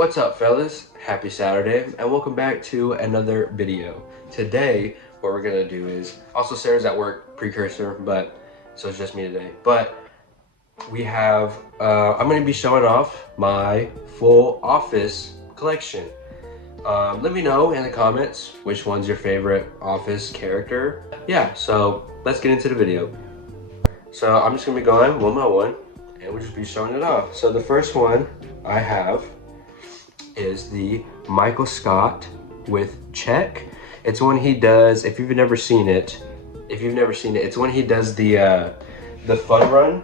What's up, fellas? Happy Saturday and welcome back to another video. Today what we're gonna do is, also Sarah's at work, precursor, but so it's just me today. But we have I'm gonna be showing off my full Office collection. Let me know in the comments which one's your favorite Office character. Yeah, so let's get into the video. So I'm just gonna be going one by one and we'll just be showing it off. So the first one I have is the Michael Scott with check. It's when he does, if you've never seen it, it's when he does the fun run.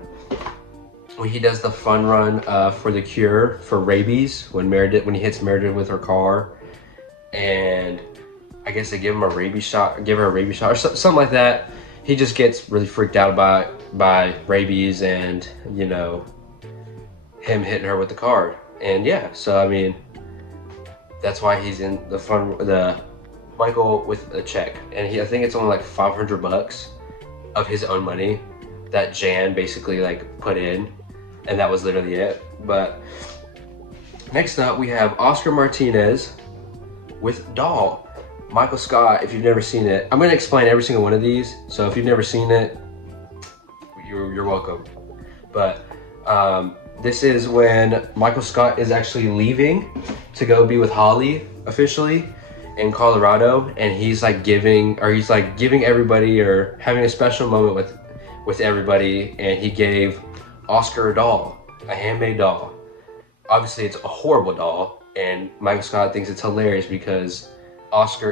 When he does the fun run for the cure for rabies, when he hits Meredith with her car, and I guess they give her a rabies shot, or something like that. He just gets really freaked out by rabies and, you know, him hitting her with the car. And yeah, so I mean, that's why he's in the Michael with a check. And I think it's only like $500 of his own money that Jan basically like put in, and that was literally it. But next up we have Oscar Martinez with doll. Michael Scott, if you've never seen it, I'm gonna explain every single one of these, so if you've never seen it, you're welcome. But this is when Michael Scott is actually leaving to go be with Holly officially in Colorado, and he's giving everybody, or having a special moment with everybody, and he gave Oscar a doll, a handmade doll. Obviously it's a horrible doll, and Michael Scott thinks it's hilarious because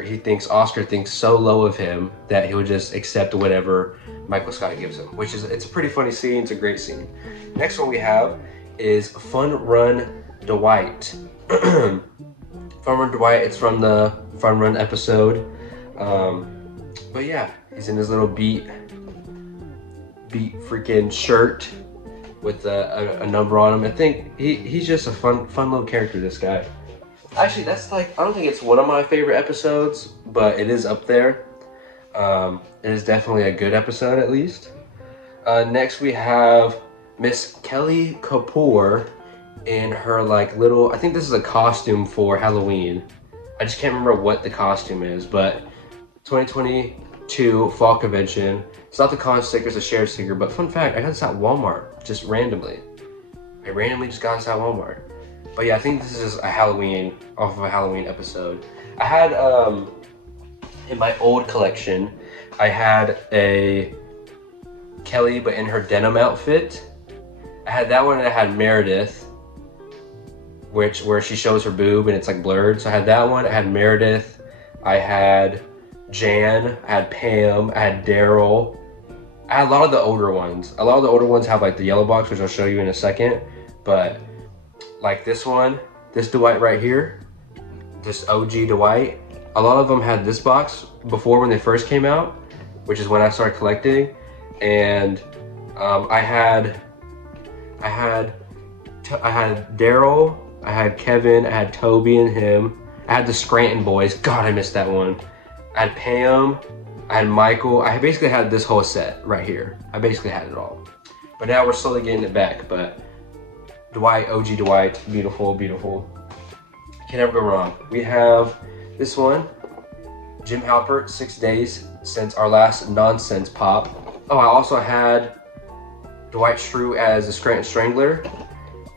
he thinks Oscar thinks so low of him that he would just accept whatever Michael Scott gives him, it's a pretty funny scene. It's a great scene. Next one we have is Fun Run Dwight. Fun Run Dwight, it's from the Fun Run episode. But yeah, he's in his little beat freaking shirt with a number on him. I think he's just a fun little character, this guy. Actually, that's I don't think it's one of my favorite episodes, but it is up there. It is definitely a good episode, at least. Next we have Miss Kelly Kapoor in her little, I think this is a costume for Halloween. I just can't remember what the costume is, but 2022 fall convention. It's not the con sticker, it's a shared sticker, but fun fact, I got this at Walmart, just randomly. I randomly just got this at Walmart. But yeah, I think this is off of a Halloween episode. I had, in my old collection, I had a Kelly, but in her denim outfit. I had that one, and I had Meredith, where she shows her boob and it's blurred. So I had that one. I had Meredith. I had Jan. I had Pam. I had Daryl. I had a lot of the older ones. A lot of the older ones have the yellow box, which I'll show you in a second. But this one, this Dwight right here, this OG Dwight, a lot of them had this box before when they first came out, which is when I started collecting. And I had Daryl, I had Kevin, I had Toby and him, I had the Scranton boys. God, I missed that one. I had Pam, I had Michael. I basically had this whole set right here. I basically had it all. But now we're slowly getting it back. But Dwight, OG Dwight, beautiful, beautiful. Can never go wrong. We have this one, Jim Halpert, 6 days since our last nonsense pop. Oh, I also had Dwight Schrute as the Scranton Strangler,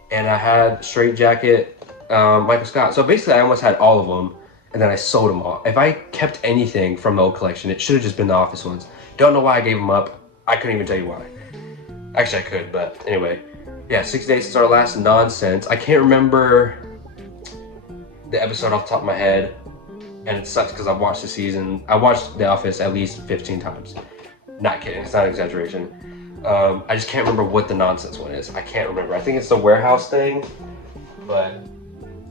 and I had Straight Jacket Michael Scott. So basically I almost had all of them, and then I sold them all. If I kept anything from the old collection, it should have just been the Office ones. Don't know why I gave them up. I couldn't even tell you why. Actually I could, but anyway. Yeah, 6 days since our last nonsense. I can't remember the episode off the top of my head, and it sucks because I've watched the season. I watched The Office at least 15 times. Not kidding, it's not an exaggeration. I just can't remember what the nonsense one is. I can't remember. I think it's the warehouse thing, but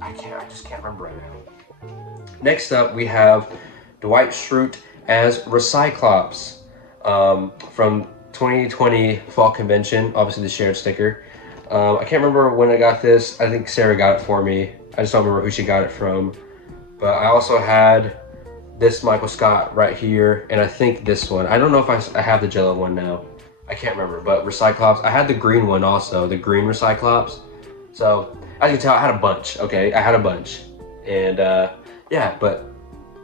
I just can't remember right now. Next up, we have Dwight Schrute as Recyclops from 2020 Fall Convention, obviously the shared sticker. I can't remember when I got this. I think Sarah got it for me. I just don't remember who she got it from. But I also had this Michael Scott right here, and I think this one. I don't know if I have the Jello one now. I can't remember, but Recyclops. I had the green one also, the green Recyclops. So as you can tell, I had a bunch. Okay, I had a bunch, and yeah, but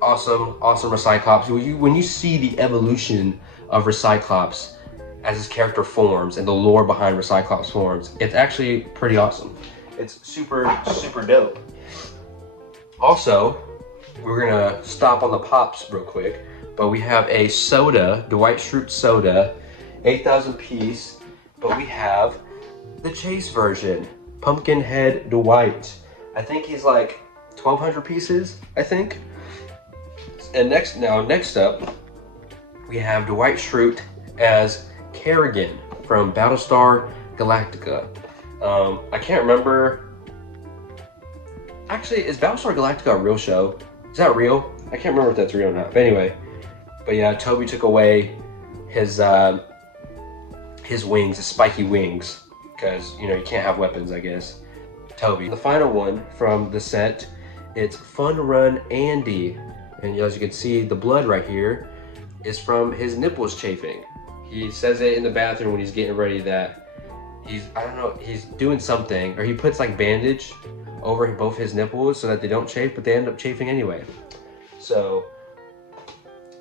awesome Recyclops. When you see the evolution of Recyclops as his character forms and the lore behind Recyclops forms, it's actually pretty awesome. It's super dope. Also, we're gonna stop on the pops real quick, but we have a soda, Dwight Schrute soda, 8,000 piece, but we have the Chase version, Pumpkinhead Dwight. I think he's like 1,200 pieces, I think. And next up, we have Dwight Schrute as Kerrigan from Battlestar Galactica. I can't remember. Actually, is Battlestar Galactica a real show? Is that real? I can't remember if that's real or not. But anyway, but yeah, Toby took away his wings, his spiky wings, because you can't have weapons, I guess. Toby. The final one from the set, it's Fun Run Andy, and as you can see, the blood right here is from his nipples chafing. He says it in the bathroom when he's getting ready that he's doing something, or he puts like bandage over both his nipples so that they don't chafe, but they end up chafing anyway. So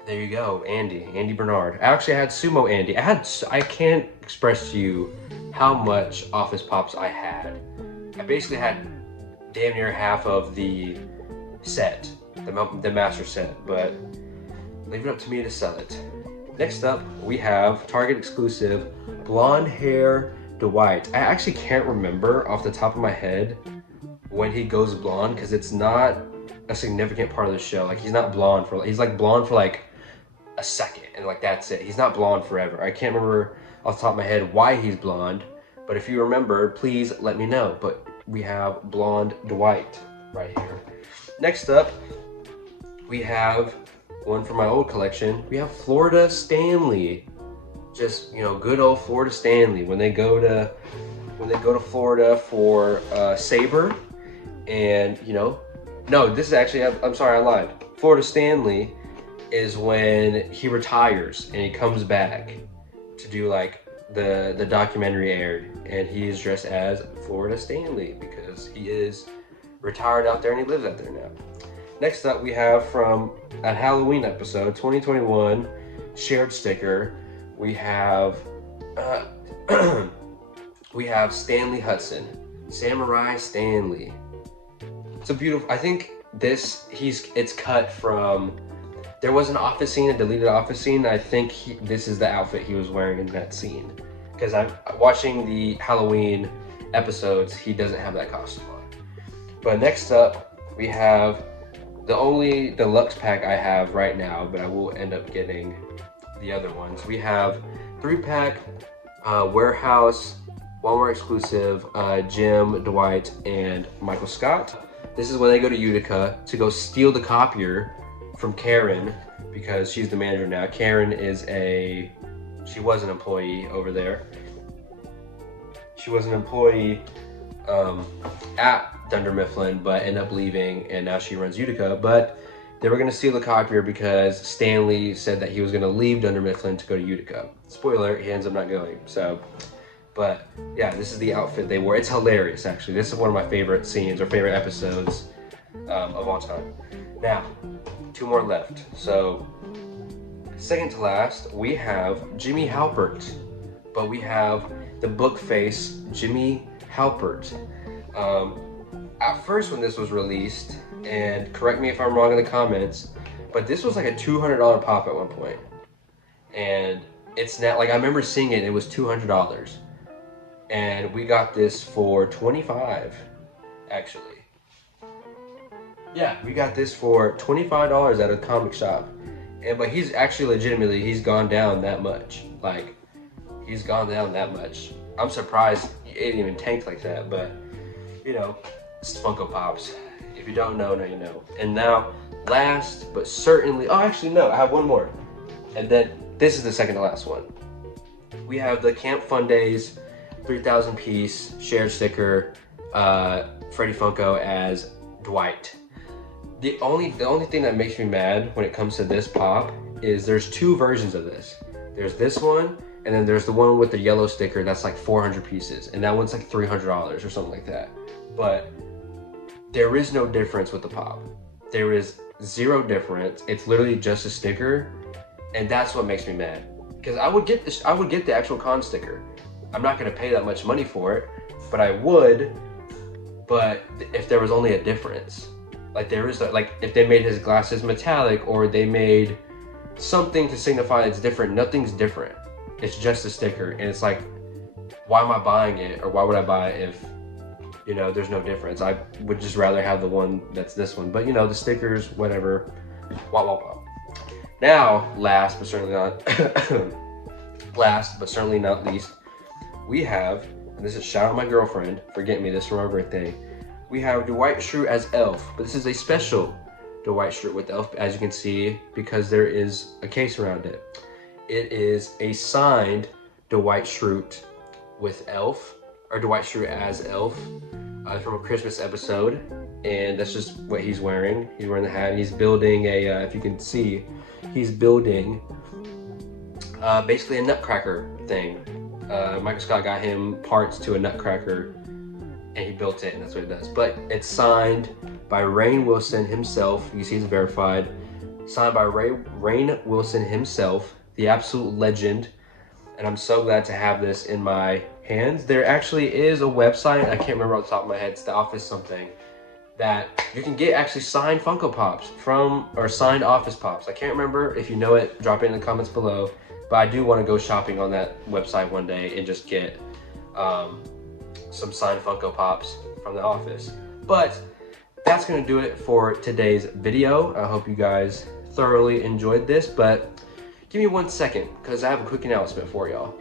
there you go, Andy Bernard. I actually had Sumo Andy. I can't express to you how much Office Pops I had. I basically had damn near half of the set, the master set, but leave it up to me to sell it. Next up, we have Target exclusive blonde hair Dwight. I actually can't remember off the top of my head when he goes blonde, because it's not a significant part of the show. Like he's like blonde for like a second, and like that's it. He's not blonde forever. I can't remember off the top of my head why he's blonde, but if you remember, please let me know. But we have blonde Dwight right here. Next up, we have one from my old collection. We have Florida Stanley. Just good old Florida Stanley. When they go to Florida for Saber, and no, this is actually, I'm sorry, I lied. Florida Stanley is when he retires and he comes back to do like the documentary aired, and he is dressed as Florida Stanley because he is retired out there and he lives out there now. Next up, we have from a Halloween episode, 2021 shared sticker. We have Stanley Hudson, Samurai Stanley. It's a beautiful. I think it's cut from. There was an office scene, a deleted office scene. I think this is the outfit he was wearing in that scene. Because I'm watching the Halloween episodes, he doesn't have that costume on. But next up, we have the only deluxe pack I have right now, but I will end up getting the other ones. We have 3-pack Warehouse, Walmart exclusive, Jim, Dwight, and Michael Scott. This is when they go to Utica to go steal the copier from Karen, because she's the manager now. Karen she was an employee over there. She was an employee at Dunder Mifflin, but ended up leaving, and now she runs Utica. But they were gonna steal the copier because Stanley said that he was gonna leave Dunder Mifflin to go to Utica. Spoiler, he ends up not going. So, but yeah, this is the outfit they wore. It's hilarious, actually. This is one of my favorite scenes or favorite episodes of all time. Now, 2 more left. So, second to last, we have Jimmy Halpert, but we have the book face Jimmy Halpert. At first, when this was released, and correct me if I'm wrong in the comments, but this was like a $200 pop at one point, and it's now like I remember seeing it. It was $200, and we got this for $25, actually. Yeah, we got this for $25 at a comic shop, but he's actually he's gone down that much. Like, he's gone down that much. I'm surprised it didn't even tank like that, but it's Funko Pops. If you don't know, now you know. And now, last but certainly, oh, actually no, I have one more, and then this is the second to last one. We have the Camp Fun Days 3,000 piece shared sticker, Freddy Funko as Dwight. The only thing that makes me mad when it comes to this pop is there's 2 versions of this. There's this one, and then there's the one with the yellow sticker that's like 400 pieces, and that one's like $300 or something like that. but there is no difference with the pop. There is zero difference. It's literally just a sticker, and that's what makes me mad. Because I would get this, I would get the actual con sticker. I'm not gonna pay that much money for it, but I would. But if there was only a difference, like there is, like if they made his glasses metallic or they made something to signify it's different, nothing's different. It's just a sticker, and it's like, why am I buying it, or why would I buy it if, you know, there's no difference? I would just rather have the one that's this one. But you know, the stickers, whatever. Wow, wow, wow. Now, last but certainly not least, we have, and this is shout out my girlfriend for getting me this for my birthday. We have Dwight Schrute as Elf, but this is a special Dwight Schrute with Elf, as you can see, because there is a case around it. It is a signed Dwight Schrute with Elf, or Dwight Schrute as Elf, from a Christmas episode, and that's just what he's wearing. He's wearing the hat, and he's building a, if you can see, he's building basically a nutcracker thing. Michael Scott got him parts to a nutcracker, and he built it, and that's what it does. But it's signed by Rainn Wilson himself. You see it's verified. Signed by Rainn Wilson himself, the absolute legend. And I'm so glad to have this in my hands. There actually is a website, I can't remember off the top of my head, it's the Office something, that you can get actually signed Funko Pops from, or signed Office Pops. I can't remember. If you know it, drop it in the comments below. But I do want to go shopping on that website one day and just get some signed Funko Pops from the Office. But that's going to do it for today's video. I hope you guys thoroughly enjoyed this, but give me 1 second because I have a quick announcement for y'all.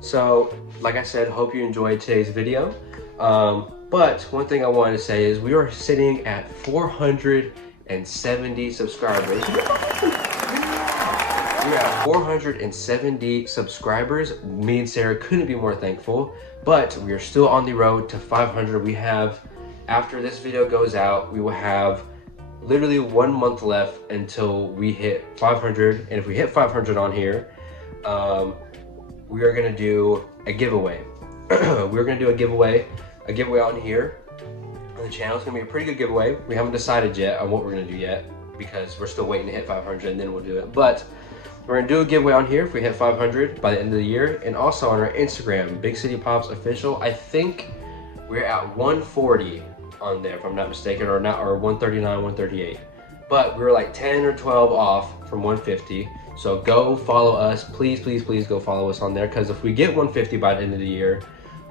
So, like I said, hope you enjoyed today's video. But one thing I wanted to say is we are sitting at 470 subscribers. We're at 470 subscribers. Me and Sarah couldn't be more thankful, but we are still on the road to 500. We have, after this video goes out, we will have literally 1 month left until we hit 500. And if we hit 500 on here, we are gonna do a giveaway. We're gonna do a giveaway on here on the channel. It's gonna be a pretty good giveaway. We haven't decided yet on what we're gonna do yet because we're still waiting to hit 500 and then we'll do it. But we're gonna do a giveaway on here if we hit 500 by the end of the year, and also on our Instagram, Big City Pops Official. I think we're at 140 on there, if I'm not mistaken, or 139, 138. But we were like 10 or 12 off from 150. So go follow us, please, please, please go follow us on there, because if we get 150 by the end of the year,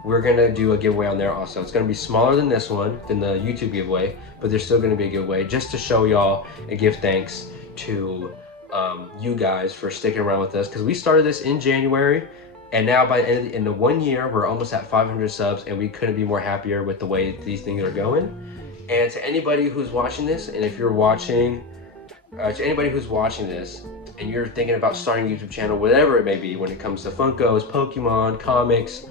we're gonna do a giveaway on there also. It's gonna be smaller than this one, than the YouTube giveaway, but there's still gonna be a giveaway just to show y'all and give thanks to you guys for sticking around with us, because we started this in January, and now by the end of the 1 year, we're almost at 500 subs, and we couldn't be more happier with the way these things are going. And to anybody who's watching this, and if you're watching, to anybody who's watching this, and you're thinking about starting a YouTube channel, whatever it may be, when it comes to Funkos, Pokemon, comics,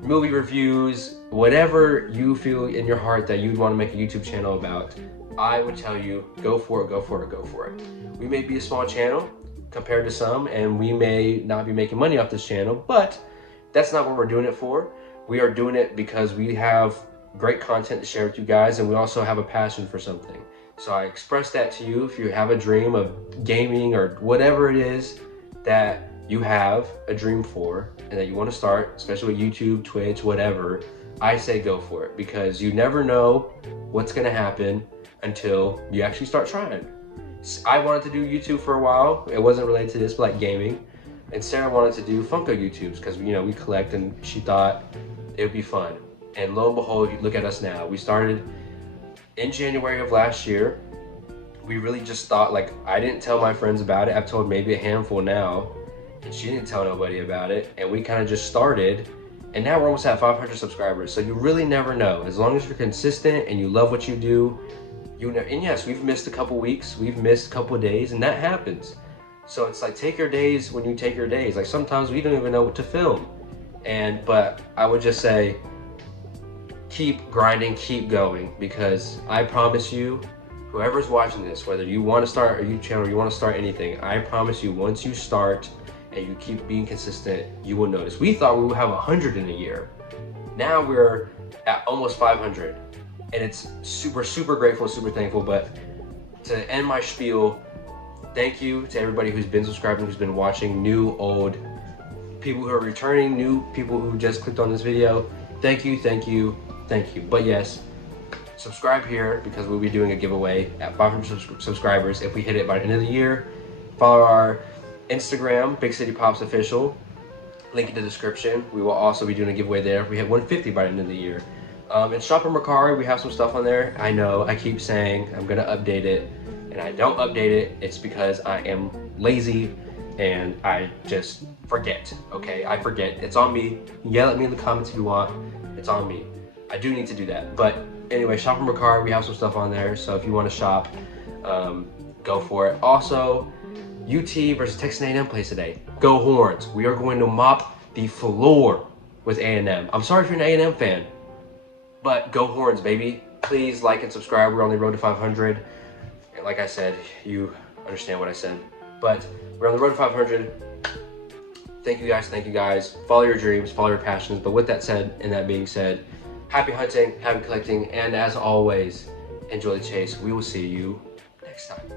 movie reviews, whatever you feel in your heart that you'd want to make a YouTube channel about, I would tell you, go for it, go for it, go for it. We may be a small channel compared to some, and we may not be making money off this channel, but that's not what we're doing it for. We are doing it because we have great content to share with you guys, and we also have a passion for something. So I express that to you. If you have a dream of gaming or whatever it is that you have a dream for and that you want to start, especially with YouTube, Twitch, whatever, I say go for it, because you never know what's going to happen until you actually start trying. I wanted to do YouTube for a while. It wasn't related to this, but like gaming. And Sarah wanted to do Funko YouTubes because, you know, we collect, and she thought it would be fun. And lo and behold, look at us now. We started in January of last year. We really just thought, like, I didn't tell my friends about it. I've told maybe a handful now, and she didn't tell nobody about it. And we kind of just started, and now we're almost at 500 subscribers. So you really never know. As long as you're consistent and you love what you do, you know. And yes, we've missed a couple weeks, we've missed a couple days, and that happens. So it's like, take your days when you take your days. Like sometimes we don't even know what to film. But I would just say, keep grinding, keep going, because I promise you, whoever's watching this, whether you want to start a YouTube channel or you want to start anything, I promise you, once you start and you keep being consistent, you will notice. We thought we would have 100 in a year. Now we're at almost 500. And it's super, super grateful, super thankful. But to end my spiel, thank you to everybody who's been subscribing, who's been watching, new, old, people who are returning, new people who just clicked on this video. Thank you, thank you, thank you. But yes, subscribe here because we'll be doing a giveaway at 500 subscribers if we hit it by the end of the year. Follow our Instagram, Big City Pops Official, link in the description. We will also be doing a giveaway there if we hit 150 by the end of the year. And Shop on Mercari, we have some stuff on there. I know I keep saying I'm gonna update it, and I don't update it. It's because I am lazy and I just forget, okay? I forget. It's on me. Yell at me in the comments if you want. It's on me. I do need to do that. But anyway, Shop on Mercari, we have some stuff on there. So if you want to shop, go for it. Also, UT versus Texas A&M plays today. Go Horns. We are going to mop the floor with A&M. I'm sorry if you're an A&M fan, but go Horns, baby. Please like and subscribe. We're on the road to 500. And like I said, you understand what I said. But we're on the road to 500. Thank you guys. Follow your dreams, follow your passions. But with that said, and that being said, happy hunting, happy collecting, and as always, enjoy the chase. We will see you next time.